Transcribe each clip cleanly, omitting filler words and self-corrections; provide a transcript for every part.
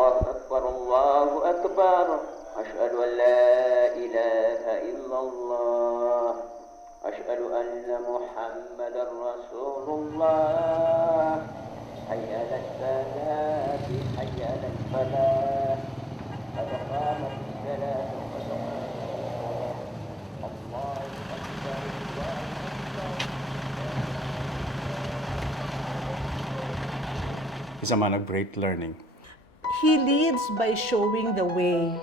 الله أكبر أشهد أن لا إله إلا الله أشهد أن محمدا رسول الله حي على الصلاة حي على الفلاح قد قامت الصلاة قد قامت الصلاة الله أكبر الله أكبر. He's a man of great learning. He leads by showing the way.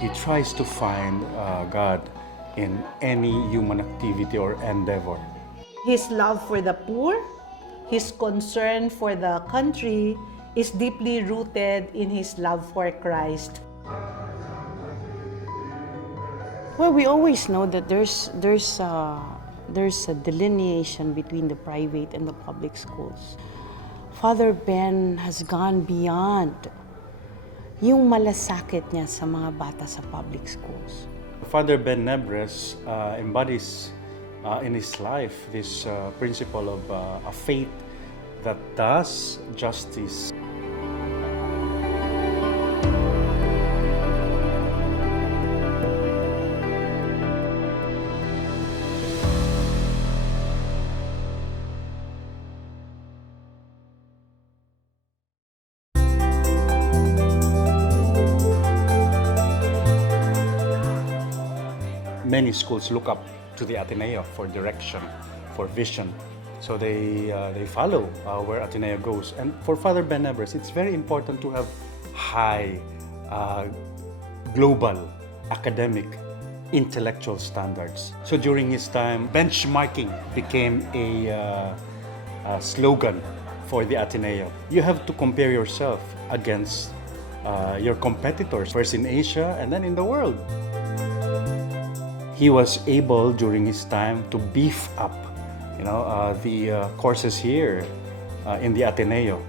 He tries to find God in any human activity or endeavor. His love for the poor, his concern for the country is deeply rooted in his love for Christ. Well, we always know that there's a delineation between the private and the public schools. Father Ben has gone beyond yung malasakit niya sa mga bata sa public schools. Father Ben Nebres embodies in his life this principle of a faith that does justice. Many schools look up to the Ateneo for direction, for vision. So they follow where Ateneo goes. And for Father Ben Nebres, it's very important to have high, global, academic, intellectual standards. So during his time, benchmarking became a slogan for the Ateneo. You have to compare yourself against your competitors, first in Asia and then in the world. He was able during his time to beef up, the courses here in the Ateneo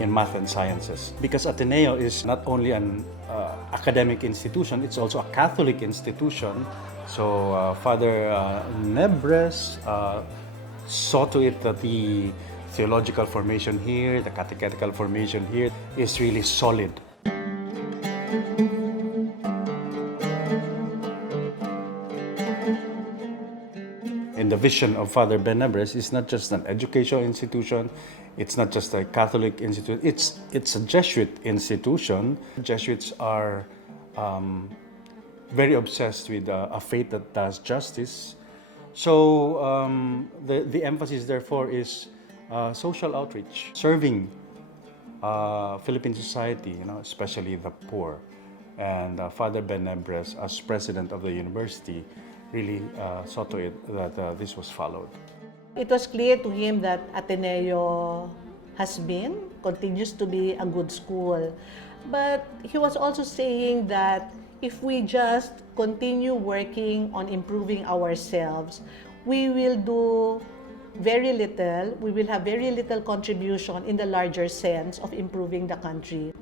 in math and sciences. Because Ateneo is not only an academic institution, it's also a Catholic institution. So Father Nebres saw to it that the theological formation here, the catechetical formation here is really solid. And the vision of Father Ben Nebres is not just an educational institution, it's not just a Catholic institution, it's a Jesuit institution. Jesuits are very obsessed with a faith that does justice. So the emphasis therefore is social outreach, serving Philippine society, especially the poor. And Father Ben Nebres, as president of the university, really saw to it that this was followed. It was clear to him that Ateneo continues to be a good school. But he was also saying that if we just continue working on improving ourselves, we will do very little, we will have very little contribution in the larger sense of improving the country.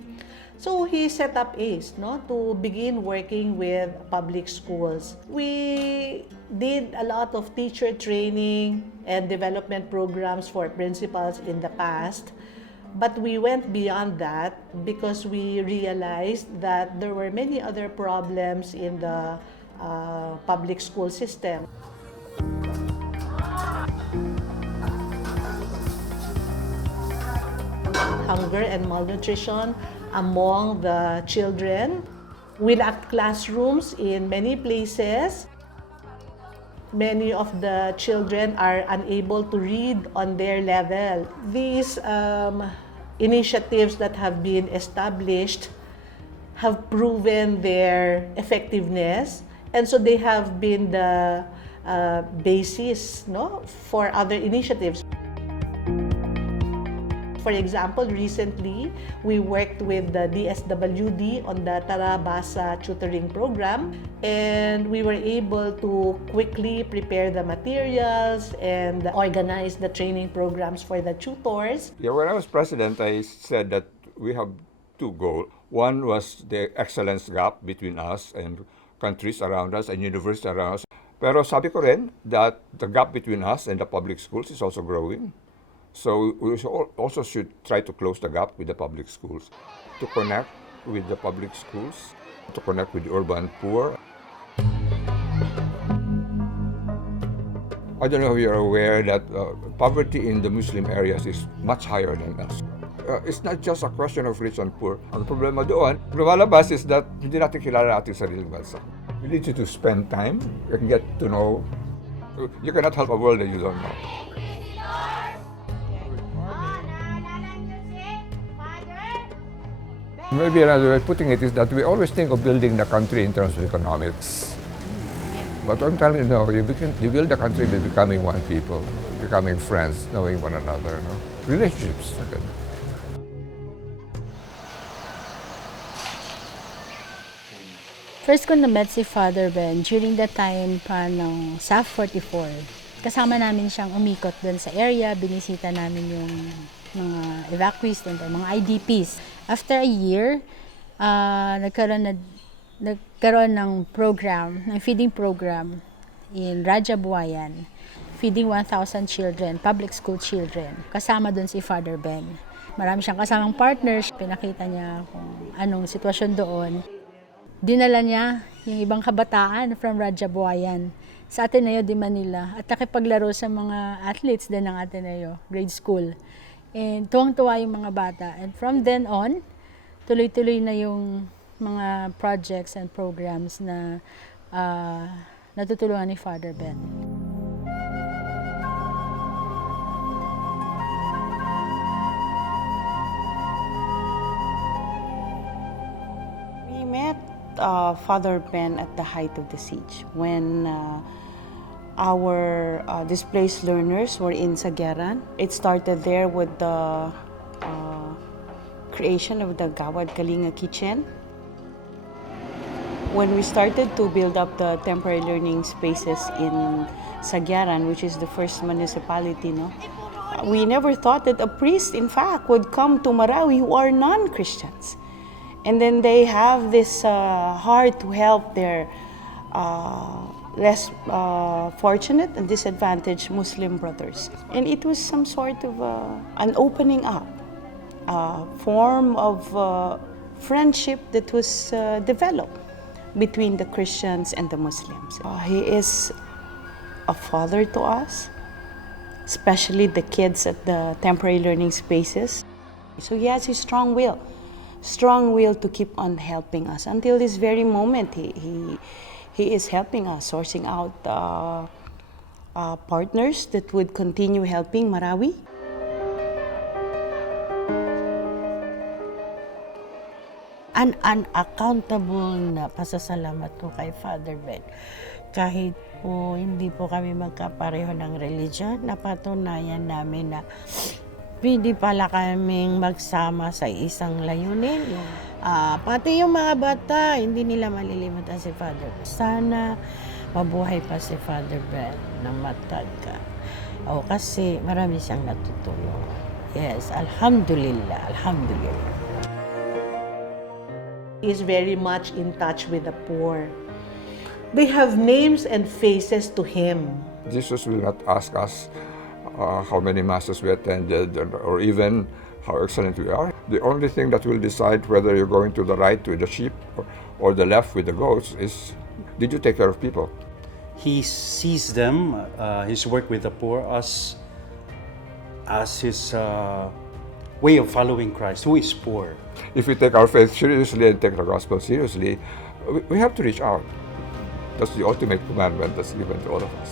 So he set up ACE to begin working with public schools. We did a lot of teacher training and development programs for principals in the past, but we went beyond that because we realized that there were many other problems in the public school system. Hunger and malnutrition among the children. We lacked classrooms in many places. Many of the children are unable to read on their level. These initiatives that have been established have proven their effectiveness, and so they have been the basis for other initiatives. For example, recently, we worked with the DSWD on the Tarabasa tutoring program, and we were able to quickly prepare the materials and organize the training programs for the tutors. Yeah, when I was president, I said that we have two goals. One was the excellence gap between us and countries around us and universities around us. Pero sabi ko rin that the gap between us and the public schools is also growing. So we also should try to close the gap with the public schools, to connect with the public schools, to connect with the urban poor. I don't know if you're aware that poverty in the Muslim areas is much higher than us. It's not just a question of rich and poor. Ang problema doon, lumalabas is that hindi natin kilala ating sariling bansa. We need you to spend time and get to know. You cannot help a world that you don't know. Maybe another way of putting it is that we always think of building the country in terms of economics. But I'm telling you, no, you build the country by becoming one people, becoming friends, knowing one another, no? Relationships. Okay. First ko na-met si Father Ben during the time pa ng CEAP 44. Kasama namin siyang umikot doon sa area, binisita namin yung mga evacuees doon, mga IDPs. After a year, nagkaroon ng program, ng feeding program in Rajabuayan, feeding 1,000 children, public school children. Kasama doon si Father Ben. Marami siyang kasamang partners, pinakita niya kung anong sitwasyon doon. Dinala niya yung ibang kabataan from Rajabuayan sa Ateneo de Manila at nakipaglaro sa mga athletes din ng Ateneo, grade school. And tuwang-tuwa yung mga bata. And from then on, tuloy-tuloy na yung mga projects and programs na natutulungan ni Father Ben. We met Father Ben at the height of the siege when our displaced learners were in Sagaran. It started there with the creation of the Gawad Kalinga Kitchen. When we started to build up the temporary learning spaces in Sagaran, which is the first municipality, no, we never thought that a priest, in fact, would come to Marawi who are non-Christians. And then they have this heart to help their less fortunate and disadvantaged Muslim brothers. And it was some sort of an opening up, a form of friendship that was developed between the Christians and the Muslims. He is a father to us, especially the kids at the temporary learning spaces. So he has a strong will to keep on helping us. Until this very moment, he is helping us, sourcing out partners that would continue helping Marawi. An unaccountable na pasasalamat ko kay Father Ben. Kahit po hindi po kami magkapareho ng religion, napatunayan namin na pwede pala kaming magsama sa isang layunin. Pati yung mga bata, hindi nila malilimutan si Father Ben. Sana mabuhay pa si Father Ben na matagka. Kasi marami siyang natutulong. Yes, alhamdulillah, alhamdulillah. He is very much in touch with the poor. They have names and faces to him. Jesus will not ask us how many masses we attended or even how excellent we are. The only thing that will decide whether you're going to the right with the sheep or the left with the goats is, did you take care of people? He sees them, his work with the poor, as his way of following Christ, who is poor. If we take our faith seriously and take the gospel seriously, we have to reach out. That's the ultimate commandment that's given to all of us.